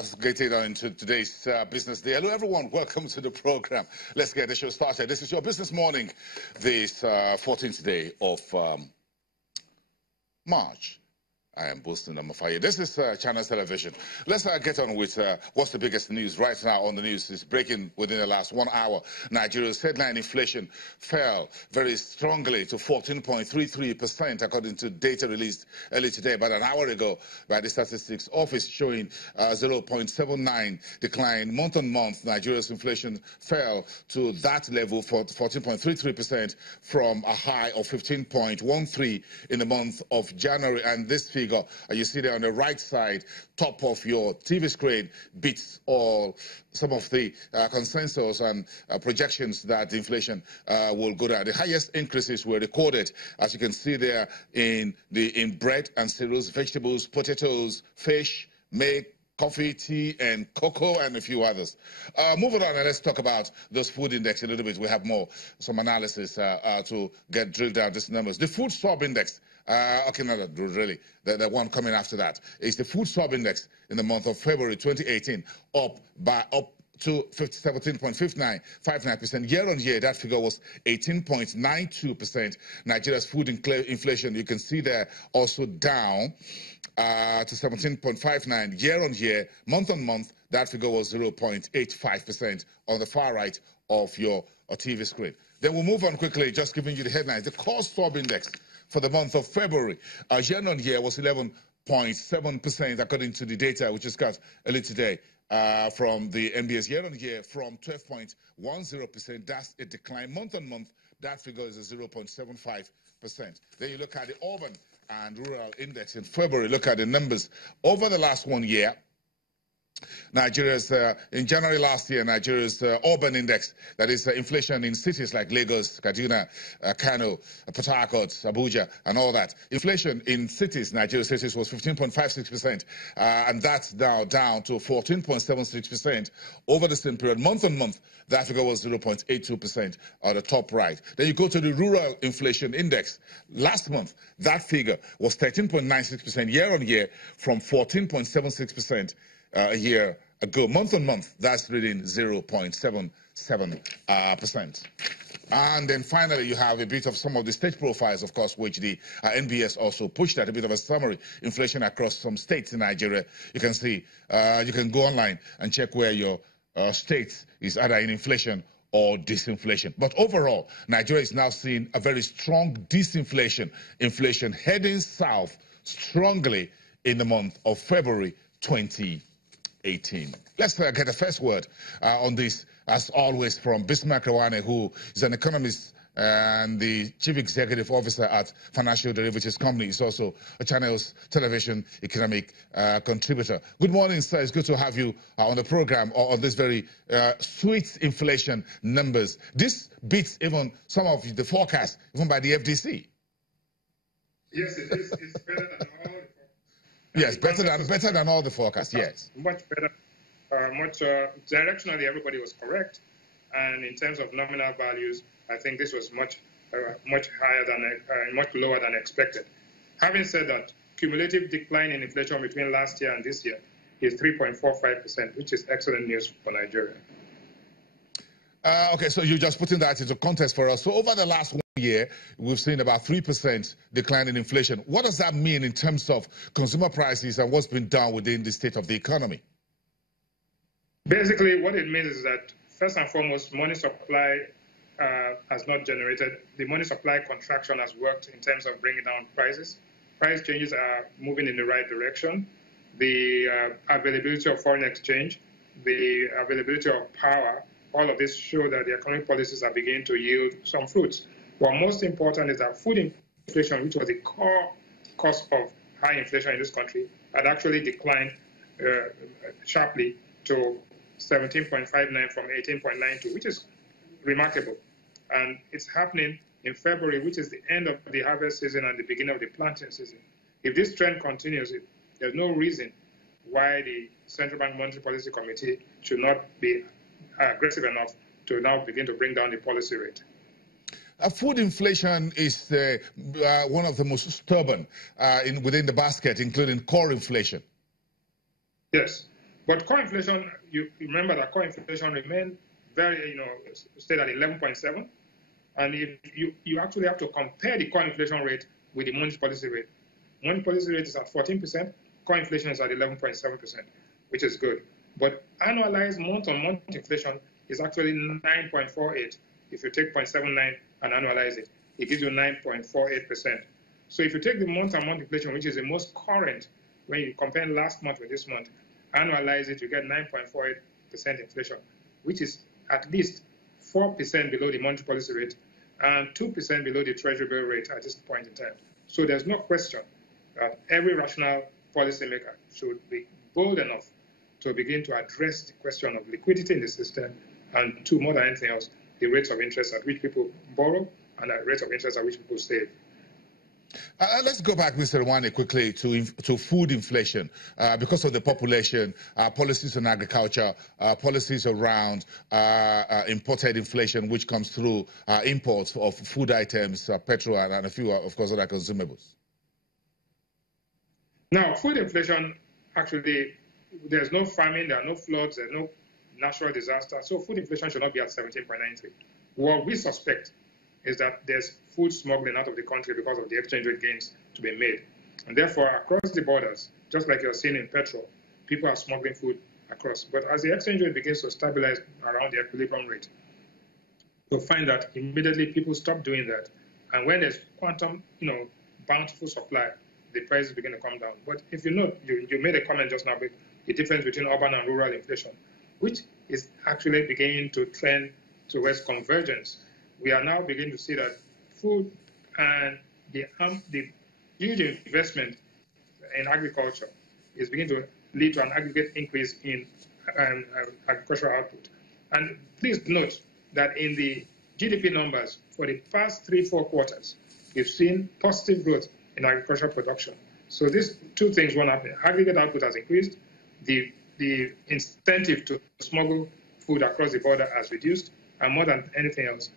Let's get it on into today's business day. Hello, everyone. Welcome to the program. Let's get the show started. This is your Business Morning, this 14th day of March. I am boasting number 5. This is Channel Television. Let's get on with what's the biggest news right now on the news. Is breaking within the last 1 hour. Nigeria's headline inflation fell very strongly to 14.33%, according to data released early today, about an hour ago, by the Statistics Office, showing 0.79 decline. Month on month, Nigeria's inflation fell to that level for 14.33% from a high of 15.13 in the month of January. And this figure, you see there on the right side, top of your TV screen, beats some of the consensus and projections that inflation will go down. The highest increases were recorded, as you can see there, in bread and cereals, vegetables, potatoes, fish, milk, coffee, tea, and cocoa, and a few others. Moving on, and let's talk about those food index a little bit. We have some analysis to get drilled down these numbers. The food sub index, okay, no, really, the one coming after that is the food sub index in the month of February 2018, up to 17.59% year on year. That figure was 18.92%. Nigeria's food inflation, you can see there, also down to 17.59 year on year. Month on month, that figure was 0.85% on the far right of your TV screen. Then we'll move on quickly, just giving you the headlines. The core sub index for the month of February, year on year, was 11.7%, according to the data which is got early today from the NBS. Year on year, from 12.10%. That's a decline. Month on month, that figure is 0.75%. Then you look at the urban and rural index in February. Look at the numbers over the last 1 year. Nigeria's, in January last year, Nigeria's urban index, that is inflation in cities like Lagos, Kaduna, Kano, Port Harcourt, Abuja, and all that. Inflation in cities, Nigeria's cities, was 15.56%, and that's now down to 14.76% over the same period. Month on month, that figure was 0.82% on the top right. Then you go to the rural inflation index. Last month, that figure was 13.96% year on year, from 14.76% a year ago. Month on month, that's reading 0.77%. And then finally, you have a bit of some of the state profiles, of course, which the NBS also pushed at, a bit of a summary. Inflation across some states in Nigeria. You can see, you can go online and check where your state is either in inflation or disinflation. But overall, Nigeria is now seeing a very strong disinflation, inflation heading south strongly in the month of February 2018. Let's get the first word on this, as always, from Bismarck, who is an economist and the chief executive officer at Financial Derivatives Company. He's also a Channel's television economic contributor. Good morning, sir. It's good to have you on the program on this very sweet inflation numbers. This beats even some of the forecasts, even by the FDC. Yes, it is. It's better than all. Yes, better than all the forecasts, yes. Much better. Directionally, everybody was correct. And in terms of nominal values, I think this was much higher than, much lower than expected. Having said that, cumulative decline in inflation between last year and this year is 3.45%, which is excellent news for Nigeria. Okay, so you're just putting that into context for us. So over the last 1 year, we've seen about 3% decline in inflation. What does that mean in terms of consumer prices and what's been done within the state of the economy? Basically, what it means is that, first and foremost, money supply has not generated. The money supply contraction has worked in terms of bringing down prices. Price changes are moving in the right direction. The availability of foreign exchange, the availability of power, all of this show that the economic policies are beginning to yield some fruits. What most important is that food inflation, which was the core cause of high inflation in this country, had actually declined sharply to 17.59 from 18.92, which is remarkable. And it's happening in February, which is the end of the harvest season and the beginning of the planting season. If this trend continues, there's no reason why the Central Bank Monetary Policy Committee should not be aggressive enough to now begin to bring down the policy rate. Food inflation is one of the most stubborn within the basket, including core inflation. Yes. But core inflation, you remember that core inflation remained very, stayed at 11.7. And if you actually have to compare the core inflation rate with the monetary policy rate. Monetary policy rate is at 14%, core inflation is at 11.7%, which is good. But annualized month-on-month inflation is actually 9.48. If you take 0.79 and annualize it, it gives you 9.48%. So if you take the month-on-month inflation, which is the most current, when you compare last month with this month, annualize it, you get 9.48% inflation, which is at least 4% below the monetary policy rate and 2% below the treasury bill rate at this point in time. So there's no question that every rational policymaker should be bold enough to begin to address the question of liquidity in the system and, to more than anything else, the rates of interest at which people borrow and the rates of interest at which people save. Let's go back, Mr. Rwani, quickly to food inflation. Because of the population, policies on agriculture, policies around imported inflation, which comes through imports of food items, petrol, and a few, of course, other consumables. Now, food inflation, actually, there's no famine, there are no floods, there's no natural disaster, so food inflation should not be at 17.93. What we suspect is that there's food smuggling out of the country because of the exchange rate gains to be made. And therefore, across the borders, just like you're seeing in petrol, people are smuggling food across. But as the exchange rate begins to stabilize around the equilibrium rate, you'll find that immediately people stop doing that. And when there's quantum, bountiful supply, the prices begin to come down. But if you note, you made a comment just now about the difference between urban and rural inflation, which is actually beginning to trend towards convergence. We are now beginning to see that food and the huge investment in agriculture is beginning to lead to an aggregate increase in agricultural output. And please note that in the GDP numbers for the past 3-4 quarters, we've seen positive growth in agricultural production. So these two things won't happen. Aggregate output has increased. The incentive to smuggle food across the border has reduced. And more than anything else,